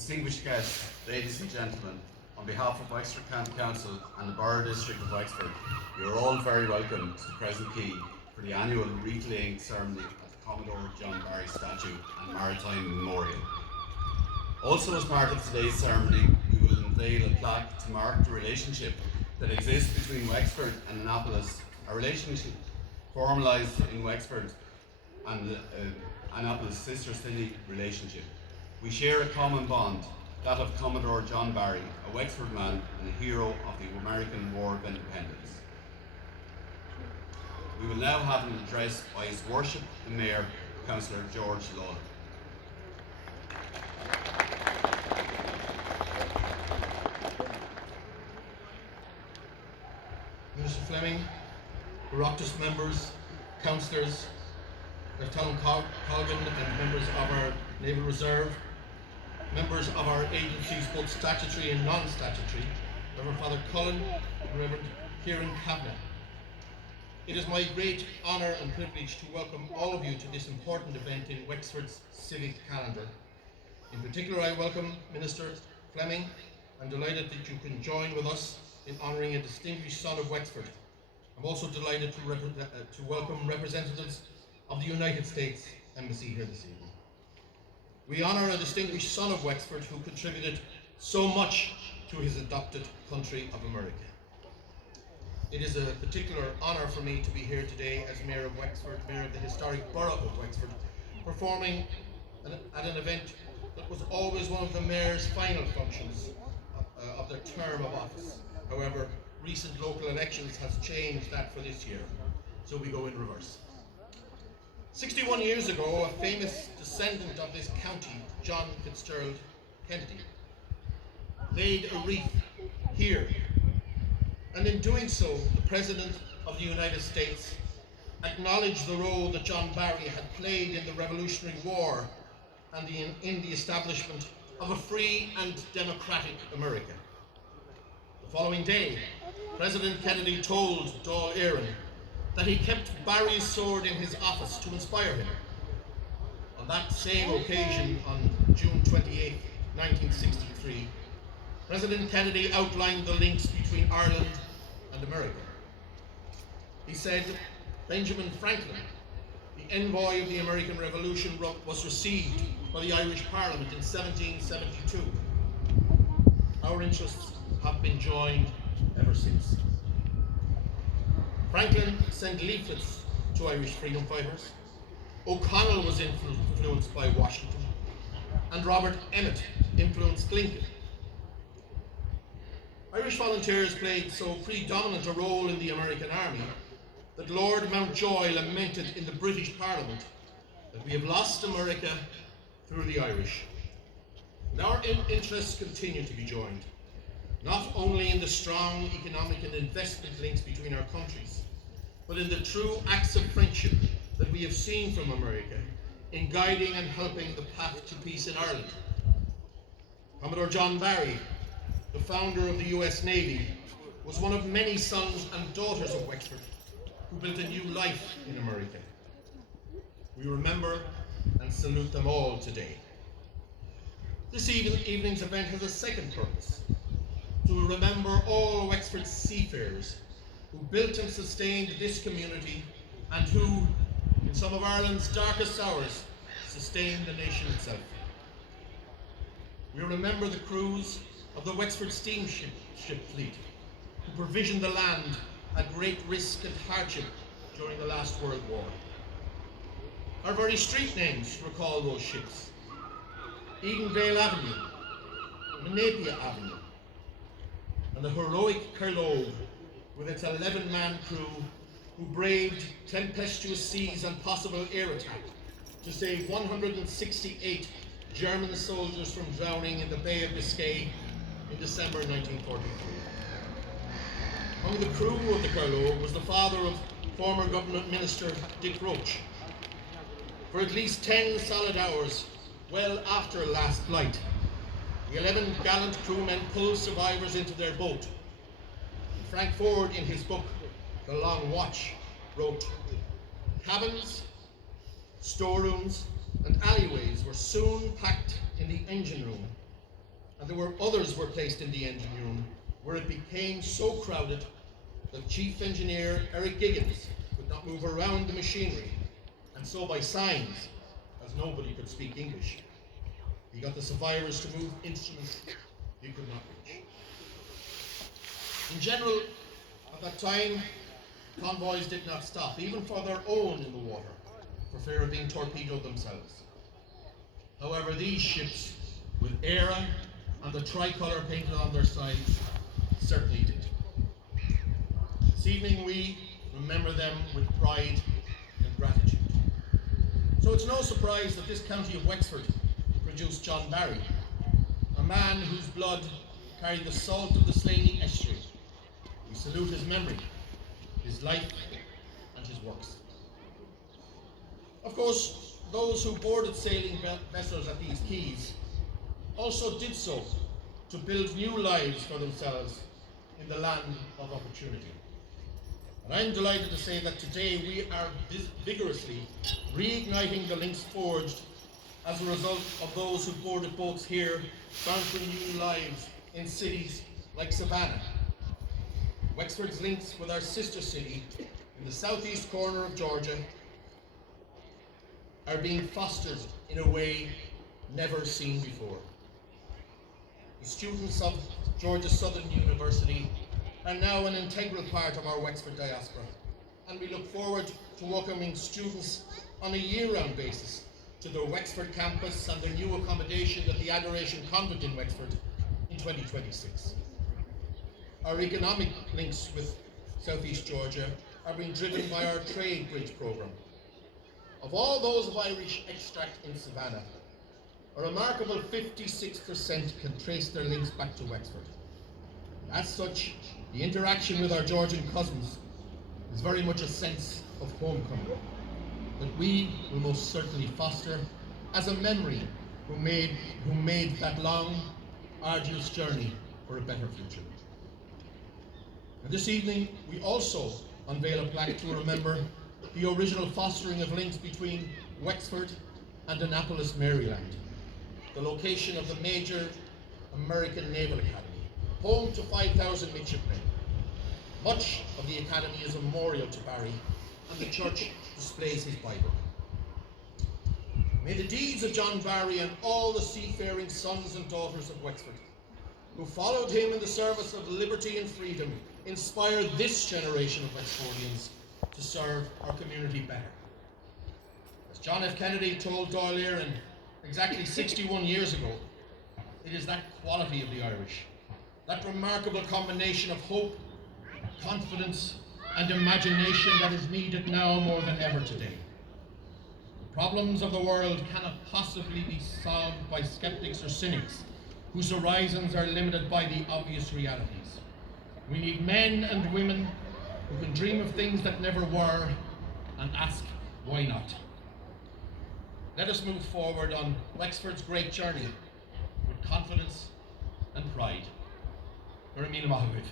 Distinguished guests, ladies and gentlemen, on behalf of Wexford County Council and the Borough District of Wexford, you are all very welcome to the present quay for the annual wreath-laying ceremony at the Commodore John Barry statue and Maritime Memorial. Also, as part of today's ceremony, we will unveil a plaque to mark the relationship that exists between Wexford and Annapolis, a relationship formalised in Wexford and Annapolis sister city relationship. We share a common bond, that of Commodore John Barry, a Wexford man and a hero of the American War of Independence. We will now have an address by His Worship the Mayor, Councillor George Lawlor. Minister Fleming, Oireachtas members, councillors, Lieutenant Colgan and members of our Naval Reserve, members of our agencies, both statutory and non-statutory, Reverend Father Cullen and Reverend Kieran Kavanagh. It is my great honour and privilege to welcome all of you to this important event in Wexford's civic calendar. In particular, I welcome Minister Fleming. I'm delighted that you can join with us in honouring a distinguished son of Wexford. I'm also delighted to welcome representatives of the United States Embassy here this evening. We honour a distinguished son of Wexford who contributed so much to his adopted country of America. It is a particular honour for me to be here today as Mayor of Wexford, Mayor of the historic Borough of Wexford, performing at an event that was always one of the Mayor's final functions of their term of office. However, recent local elections has changed that for this year, so we go in reverse. 61 years ago, a famous descendant of this county, John Fitzgerald Kennedy, laid a wreath here. And in doing so, the President of the United States acknowledged the role that John Barry had played in the Revolutionary War and in the establishment of a free and democratic America. The following day, President Kennedy told Dáil Éireann that he kept Barry's sword in his office to inspire him. On that same occasion, on June 28, 1963, President Kennedy outlined the links between Ireland and America. He said Benjamin Franklin, the envoy of the American Revolution, was received by the Irish Parliament in 1772. Our interests have been joined ever since. Franklin sent leaflets to Irish freedom fighters. O'Connell was influenced by Washington, and Robert Emmet influenced Lincoln. Irish volunteers played so predominant a role in the American Army that Lord Mountjoy lamented in the British Parliament that we have lost America through the Irish. And our interests continue to be joined, not only in the strong economic and investment links between our countries, but in the true acts of friendship that we have seen from America in guiding and helping the path to peace in Ireland. Commodore John Barry, the founder of the US Navy, was one of many sons and daughters of Wexford who built a new life in America. We remember and salute them all today. This evening's event has a second purpose: to remember all Wexford seafarers who built and sustained this community and who, in some of Ireland's darkest hours, sustained the nation itself. We remember the crews of the Wexford steamship fleet who provisioned the land at great risk and hardship during the last World War. Our very street names recall those ships: Edenvale Avenue, Menapia Avenue, and the heroic Curlogue with its 11-man crew who braved tempestuous seas and possible air attack to save 168 German soldiers from drowning in the Bay of Biscay in December 1943. Among the crew of the Curlogue was the father of former Government Minister Dick Roche. For at least 10 solid hours, well after last flight, the 11 gallant crewmen pulled survivors into their boat. Frank Ford, in his book, The Long Watch, wrote, "Cabins, storerooms, and alleyways were soon packed in the engine room, and there were others were placed in the engine room, where it became so crowded that Chief Engineer Eric Giggins could not move around the machinery, and so by signs, as nobody could speak English, he got the survivors to move instruments he could not reach. In general, at that time, convoys did not stop, even for their own in the water, for fear of being torpedoed themselves. However, these ships, with ERA and the tricolour painted on their sides, certainly did. This evening we remember them with pride and gratitude. So it's no surprise that this county of Wexford produced John Barry, a man whose blood carried the salt of the Slaney estuary. We salute his memory, his life, and his works. Of course, those who boarded sailing vessels at these quays also did so to build new lives for themselves in the land of opportunity. And I'm delighted to say that today we are vigorously reigniting the links forged as a result of those who boarded boats here, bound for new lives in cities like Savannah. Wexford's links with our sister city in the southeast corner of Georgia are being fostered in a way never seen before. The students of Georgia Southern University are now an integral part of our Wexford diaspora, and we look forward to welcoming students on a year-round basis to the Wexford campus and their new accommodation at the Adoration Convent in Wexford in 2026. Our economic links with Southeast Georgia are being driven by our Trade Bridge programme. Of all those of Irish extract in Savannah, a remarkable 56% can trace their links back to Wexford. As such, the interaction with our Georgian cousins is very much a sense of homecoming that we will most certainly foster as a memory who made that long, arduous journey for a better future. And this evening, we also unveil a plaque to remember the original fostering of links between Wexford and Annapolis, Maryland, the location of the major American Naval Academy, home to 5,000 midshipmen. Much of the academy is a memorial to Barry, and the church displays his Bible. May the deeds of John Barry and all the seafaring sons and daughters of Wexford, who followed him in the service of liberty and freedom, inspire this generation of Wexfordians to serve our community better. As John F. Kennedy told Dáil Éireann exactly 61 years ago, it is that quality of the Irish, that remarkable combination of hope, confidence, and imagination that is needed now more than ever today. The problems of the world cannot possibly be solved by skeptics or cynics whose horizons are limited by the obvious realities. We need men and women who can dream of things that never were and ask, why not? Let us move forward on Wexford's great journey with confidence and pride. Gur míle maith.